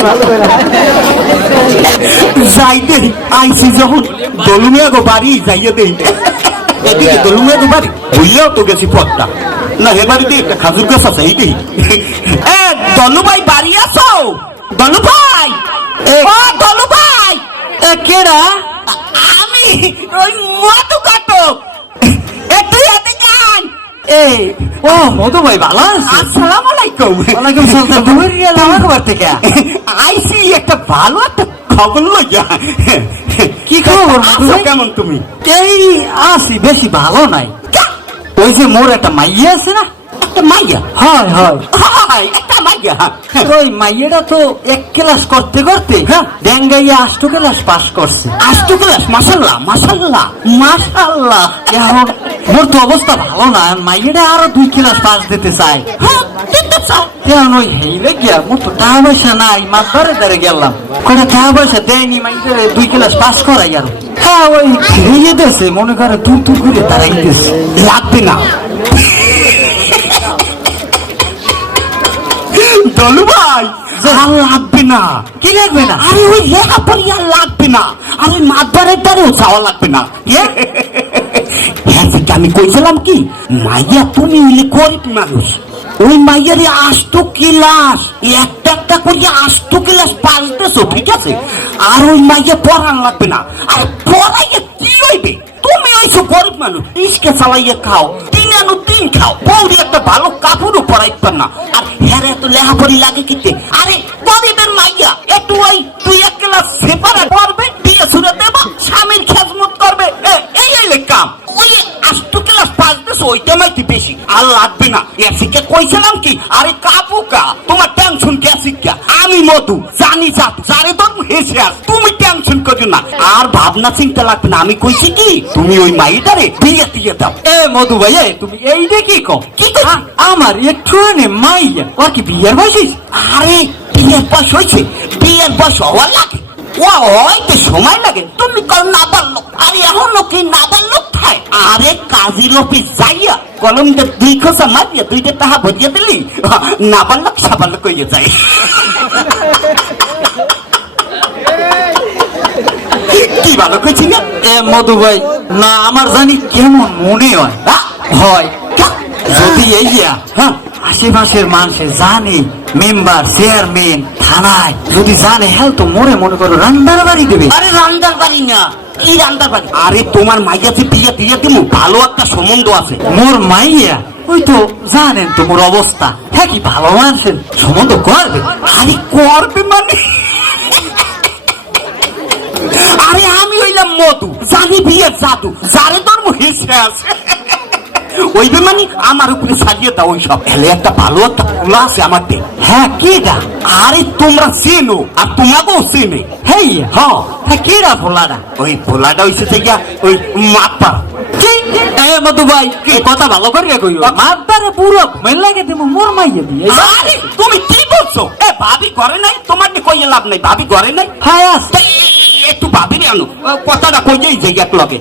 যাই দেই আইসি যখন। দলুমিয়া গো বাড়ি যাইয়া দেই। এদিকে দলুমিয়া গো বাড়ি বুঝলেও তো গেছি পথটা না হে বাড়িতে একটা খাজুর গাছ আছে এইটাই এ দলু ভাই বাড়ি আছো? দলু ভাই ও দলু ভাই এ কেডা আমি ওই মধু কাটক গান এ ও মধু ভাই ভালো আছে। আসসালামু আলাইকুম ওয়ালাইকুম সালাম তুমি রিয়াল আমার ঘর থেকে। আইসি একটা ভালো একটা খবর লইয়া। কি খবর, মধু ভাই? কেমন তুমি? এই আছি বেশি ভালো নাই। ওই যে মোর একটা মাইয়া আছে না? একটা মাইয়া? হয় হয়। একটা মাইয়া। ওই মাইয়াটা তো এক ক্লাস করতে করতে। ডেঙ্গাইয়া আষ্ট ক্লাস পাস করছে। আষ্ট ক্লাস মাশাল্লাহ মাশাল্লাহ মাশাল্লাহ এখন মোর তো অবস্থা ভালো না মাইয়াটা আরও দুই ক্লাস পাস দিতে চাই। হ্যাঁ এখন ওই হেইলে গিয়া? মোর তো টাকা পয়সা নাই মাতবারে গেলাম। কটা টাকা পয়সা দেয়নি মাইয়ারে দুই ক্লাস পাস করাই হ্যাঁ ওই দিয়েছে মনে করে করে লাগবে না। দলু ভাই আর লাগবে না। কি লাগবে না? আরে ওই লেখা লাগবে না। আরে মাতবারের দ্বারেও যাওয়া লাগবে না। আমি কইছিলাম কি, মাইয়া, তুমি গরিব মানুষ। ওই মাইয়ারে আষ্ট কিলাস একটা একটা করিয়া আষ্ট কিলাস পাল্টেছো, ঠিক আছে? আর ওই মাইয়া পড়ান লাগবে না। আর পড়াইয়া কি হইবে? তুমি ওইসব গরিব মানুষ রিস্কে চালাইয়া খাও, তিন আনো তিন খাও, বৌদি একটা ভালো কাপড়ও পরাইতাম না। আর হ্যাঁ এত লেহাপড়ি লাগে কিতে? আরে গরিবের মাইয়া একটু ওই ওইটা মাইতে বেশি। আর লাগবে না। এসিকে কইছিলাম কি? আরে কাপুকা তোমার টেনশন কে শিক্ষা আমি মধু জানি জাত যারে তোর হেসে আস তুমি টেনশন করো না। আর ভাবনা চিন্তা লাগবে না। আমি কইছি কি? তুমি ওই মাইটারে বিয়ে দিয়ে দাও। এ মধু ভাই তুমি এইটা কি কো কি আমার একটু নে মাইয়া। ওর কি বিয়ের বয়সিস আরে বিয়ের বয়স হয়েছে বিয়ের বয়স হওয়ার লাগে। ও হয়তো সময় লাগে। তুমি কল না পারল আরে এখনও কি না পারল খায় আরে যাইয়া কলম দিয়ে দুই খোসা মারিয়া দুইটা তাহা ভরিয়ে দিলি না সাবাল্য কইয়ে যায় কি ভালো কইছি না? এ মধু ভাই না আমার জানি কেমন মনে হয়। হয়। যদি এই হ্যাঁ আশেপাশের মানুষে জানে মেম্বার চেয়ারম্যান থানায় যদি জানে হ্যাঁ তো মনে মনে করো রান্দার বাড়ি দেবে। আরে রান্দার বাড়ি না। কি রান্দার বাড়ি। আরে তোমার মাইয়াতে বিয়ে দিয়ে দিমু ভালো একটা সম্বন্ধ আছে। মোর মাইয়া? ওই তো জানেন তো মোর অবস্থা। হ্যাঁ কি ভালো মানুষের সম্বন্ধ করবে? আরে করবে মানে? আরে আমি হইলাম মধু। জানি বিয়ের জাদু। যারে তোর হিসে আছে। ওইবে মানে আমার উপরে সাজিয়ে দাও ওইসব। এলে একটা ভালো একটা খোলা আছে আমার দিন হ্যাঁ কি দা আরে তোমরা চেনো আর তোমাকেও চেনে। হেই হ্যাঁ হ্যাঁ কি দা ভোলাটা ওই ভোলাটা হইছে থেকে ওই মাপা কি? মধু ভাই কি কথা ভালো করে কইও। মারবারে পুরো মেল লাগে দেবো মোর মাইয়া দিয়ে। আরে তুমি কি বলছো? এ ভাবি ঘরে নাই তোমার কি কইয়ে লাভ নাই ভাবি ঘরে নাই। হ্যাঁ একটু আনো। কথাটা কইয়েই যাই এক লগে।